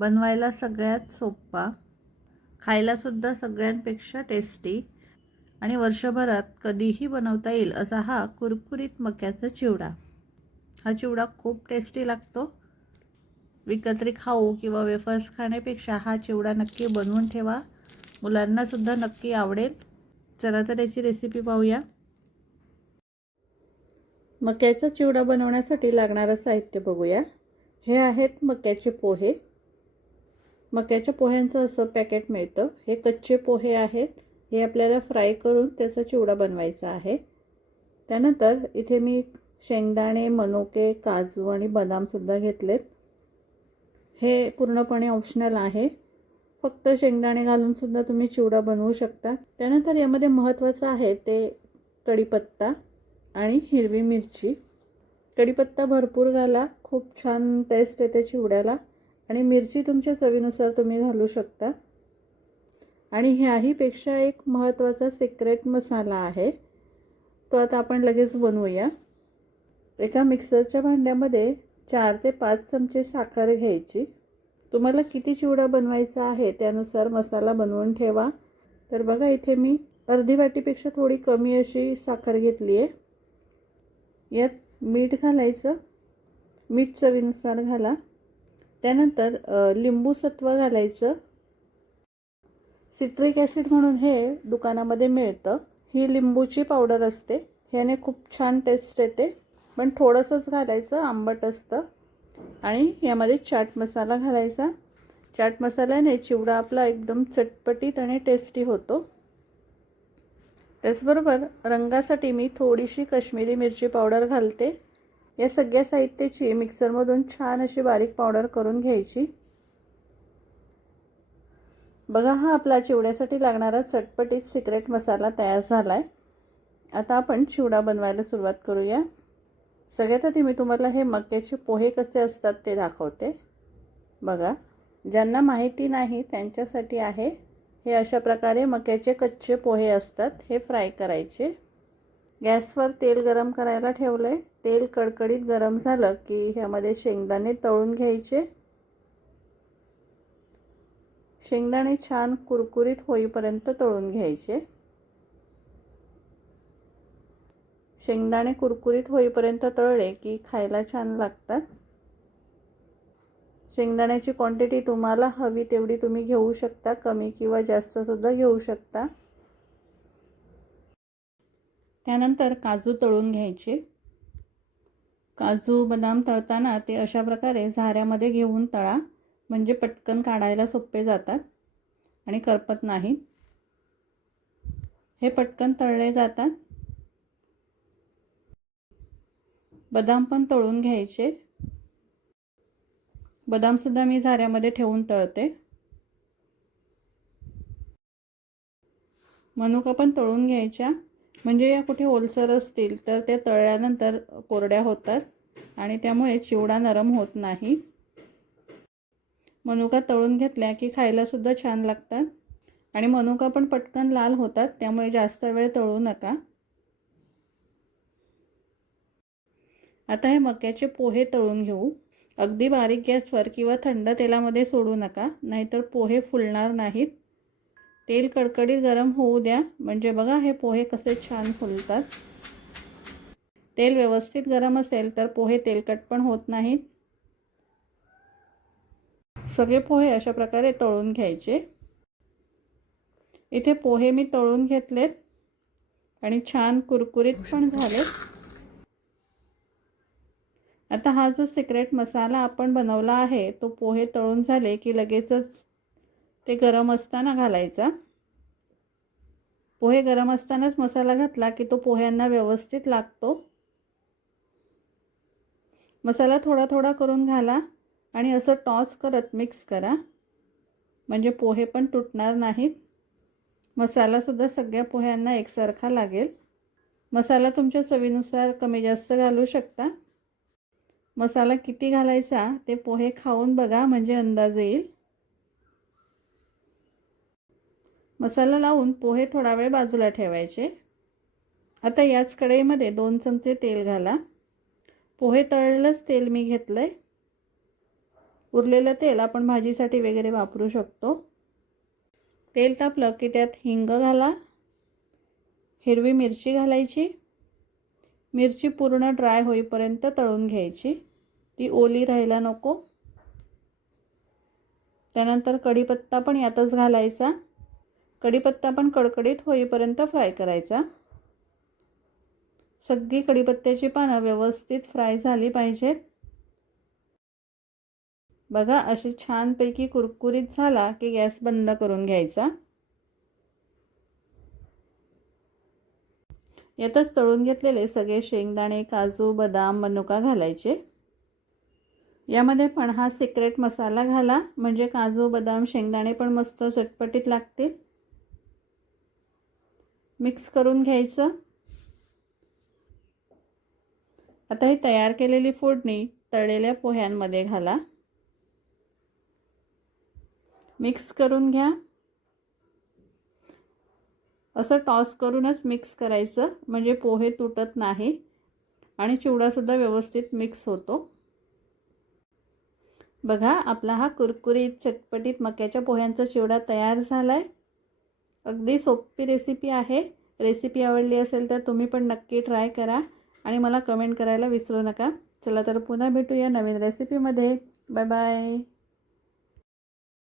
बनवायला सगळ्यात सोपा, खायलासुद्धा सगळ्यांपेक्षा टेस्टी आणि वर्षभरात कधीही बनवता येईल असा हा कुरकुरीत मक्याचा चिवडा. हा चिवडा खूप टेस्टी लागतो. विकतरी खाऊ किंवा वेफर्स खाण्यापेक्षा हा चिवडा नक्की बनवून ठेवा. मुलांनासुद्धा नक्की आवडेल. चला तर याची रेसिपी पाहूया. मक्याचा चिवडा बनवण्यासाठी लागणारं साहित्य बघूया. हे आहेत मक्याचे पोहे. मक्याच्या पोह्यांचं असं पॅकेट मिळतं. हे कच्चे पोहे आहेत. हे आपल्याला फ्राय करून त्याचा चिवडा बनवायचा आहे. त्यानंतर इथे मी शेंगदाणे, मनुके, काजू आणि बदामसुद्धा घेतलेत. हे पूर्णपणे ऑप्शनल आहे. फक्त शेंगदाणे घालूनसुद्धा तुम्ही चिवडा बनवू शकता. त्यानंतर यामध्ये महत्त्वाचं आहे ते कढीपत्ता आणि हिरवी मिरची. कढीपत्ता भरपूर घाला, खूप छान टेस्ट येते चिवड्याला. आणि मिरची तुमच्या चवीनुसार तुम्ही घालू शकता. आणि ह्याहीपेक्षा एक महत्त्वाचा सिक्रेट मसाला आहे, तो आता आपण लगेच बनवूया. एका मिक्सरच्या भांड्यामध्ये 4 ते 5 चमचे साखर घ्यायची. तुम्हाला किती चिवडा बनवायचा आहे त्यानुसार मसाला बनवून ठेवा. तर बघा इथे मी अर्धी वाटीपेक्षा थोडी कमी अशी साखर घेतली आहे. यात मीठ घालायचं. मीठ चवीनुसार घाला. त्यानंतर लिंबू सत्व घालायचं. सिट्रिक ॲसिड म्हणून हे दुकानामध्ये मिळतं. ही लिंबूची पावडर असते. ह्याने खूप छान टेस्ट येते, पण थोडंसंच घालायचं, आंबट असतं. आणि यामध्ये चाट मसाला घालायचा. चाट मसाल्याने चिवडा आपला एकदम चटपटीत आणि टेस्टी होतो. त्याचबरोबर रंगासाठी मी थोडीशी काश्मीरी मिरची पावडर घालते. या सगळ्या साहित्याची मिक्सरमधून छान अशी बारीक पावडर करून घ्यायची. बघा हा आपला चिवड्यासाठी लागणारा चटपटीत सिक्रेट मसाला तयार झाला आहे. आता आपण चिवडा बनवायला सुरुवात करूया. सगळ्यात आधी मी तुम्हाला हे मक्याचे पोहे कसे असतात ते दाखवते. बघा, ज्यांना माहिती नाही त्यांच्यासाठी आहे. हे अशा प्रकारे मक्याचे कच्चे पोहे असतात. हे फ्राय करायचे. गॅसवर तेल गरम करायला ठेवलं आहे. तेल कडकडीत गरम झालं की ह्यामध्ये शेंगदाणे तळून घ्यायचे. शेंगदाणे छान कुरकुरीत होईपर्यंत तळून घ्यायचे. शेंगदाणे कुरकुरीत होईपर्यंत तळले की खायला छान लागतात. शेंगदाण्याची क्वांटिटी तुम्हाला हवी तेवढी तुम्ही घेऊ शकता. कमी किंवा जास्त सुद्धा घेऊ शकता. त्यानंतर काजू तळून घ्यायचे. काजू बदाम तळताना ते अशा प्रकारे झाऱ्यामध्ये घेऊन तळा, म्हणजे पटकन काढायला सोपे जातात आणि करपत नाही. हे पटकन तळले जातात. बदाम पण तळून घ्यायचे. बदामसुद्धा मी झाऱ्यामध्ये ठेवून तळते. मनुका पण तळून घ्यायच्या, म्हणजे या कुठे ओलसर असतील तर त्या तळल्यानंतर कोरड्या होतात आणि त्यामुळे चिवडा नरम होत नाही. मनुका तळून घेतल्या की खायलासुद्धा छान लागतात आणि मनुका पण पटकन लाल होतात, त्यामुळे जास्त वेळ तळू नका. आता हे मक्याचे पोहे तळून घेऊ. अगदी बारीक गॅसवर किंवा थंड तेलामध्ये सोडू नका, नाहीतर पोहे फुलणार नाहीत. तेल कडकडीत गरम होऊ द्या, म्हणजे बघा हे पोहे कसे छान फुलतात. तेल व्यवस्थित गरम असेल तर पोहे तेलकट पण होत नाहीत. सगळे पोहे अशा प्रकारे तळून घ्यायचे. इथे पोहे मी तळून घेतलेत आणि छान कुरकुरीत पण झालेत. आता हा जो सिक्रेट मसाला आपण बनवला आहे तो पोहे तळून झाले की लगेचच ते गरम असताना घालायचा. पोहे गरम असतानाच मसाला घातला की तो पोह्यांना व्यवस्थित लागतो. मसाला थोडा थोडा करून घाला आणि असं टॉस करत मिक्स करा, म्हणजे पोहे पण तुटणार नाहीत. मसालासुद्धा सगळ्या पोह्यांना एकसारखा लागेल. मसाला तुमच्या चवीनुसार कमी जास्त घालू शकता. मसाला किती घालायचा ते पोहे खाऊन बघा, म्हणजे अंदाज येईल. मसाला लावून पोहे थोडा वेळ बाजूला ठेवायचे. आता याच कढईमध्ये 2 चमचे तेल घाला. पोहे तळलेलंच तेल मी घेतलंय. उरलेलं तेल आपण भाजीसाठी वगैरे वापरू शकतो। तेल तापलं की त्यात हिंग घाला, हिरवी मिरची घालायची। मिरची पूर्ण ड्राय होईपर्यंत तळून घ्यायची, ती ओली राहायला नको। त्यानंतर कढीपत्ता पण यातच घालायचा। कढीपत्ता पण कडकडीत होईपर्यंत फ्राय करायचा। सगळी कढीपत्त्याची पानं व्यवस्थित फ्राय झाली पाहिजेत। बघा अशी छानपैकी कुरकुरीत झाला की गॅस बंद करून घ्यायचा। यातच तळून घेतलेले सगळे शेंगदाणे, काजू, बदाम, मनुका घालायचे। यामध्ये पण हा सिक्रेट मसाला घाला, म्हणजे काजू, बदाम, शेंगदाणे पण मस्त चटपटीत लागतील। मिक्स करून घ्यायचं। आता ही तयार केलेली फोडणी तळलेल्या पोह्यांमध्ये घाला, मिक्स करून घ्या। असं टॉस करूनच मिक्स करायचं, म्हणजे पोहे तुटत नाही आणि चिवडासुद्धा व्यवस्थित मिक्स होतो। बघा आपला हा कुरकुरीत चटपटीत मक्याच्या पोह्यांचा चिवडा तयार झालाय। अगदी सोपी रेसिपी आहे। रेसिपी आवडली असेल तर तुम्ही पण नक्की ट्राय करा आणि मला कमेंट करायला विसरू नका। चला तर पुन्हा भेटूया नवीन रेसिपीमध्ये। Bye bye.